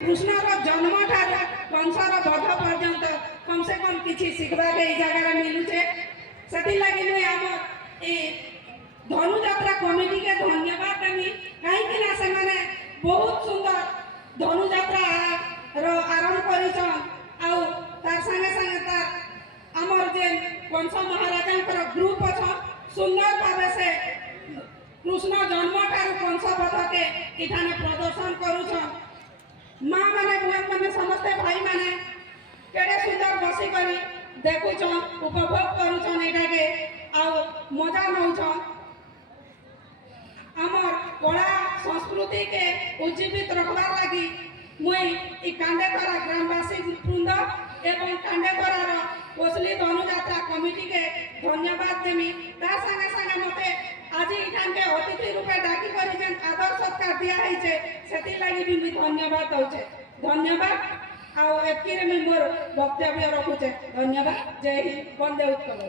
कृष्णर जन्म ठार कंसर बध पर्यंत कम से कम किसी शिखवा के जगह मिलूचे से लगे मुझे आम ए धनुजात्रा कमिटी के धन्यवाद देवी कहीं से मैंने बहुत सुंदर धनुजात्रा आरंभ कर संगे संगे तार आमर जे कंस महाराजा ग्रुप अच्छा सुंदर भाव से कृष्ण जन्म ठार कंस बध के इठाने प्रदर्शन करुछन माँ माने बुआ माने समस्ते भाई माने केड़े सुंदर बसी करी देखुछन उपभोग करुछन एटा के आ मजा नउछन हमर कला संस्कृति के उज्जीवित रखबार लागि मुई ई कांडेतरा ग्रामवासी वृंद एवं कांडेतरा कोसली धनुजात्रा कमिटी के धन्यवाद देमी ता संगे संगे मते आज इठान के अतिथि रूपे डाकी करी जेन आदर सत्कार दिया है सेति लागि भी धन्यवाद दउछे धन्यवाद आ एतकी रे मोर वक्तव्य रखुछे धन्यवाद जय हिंद वंदे उत्कल।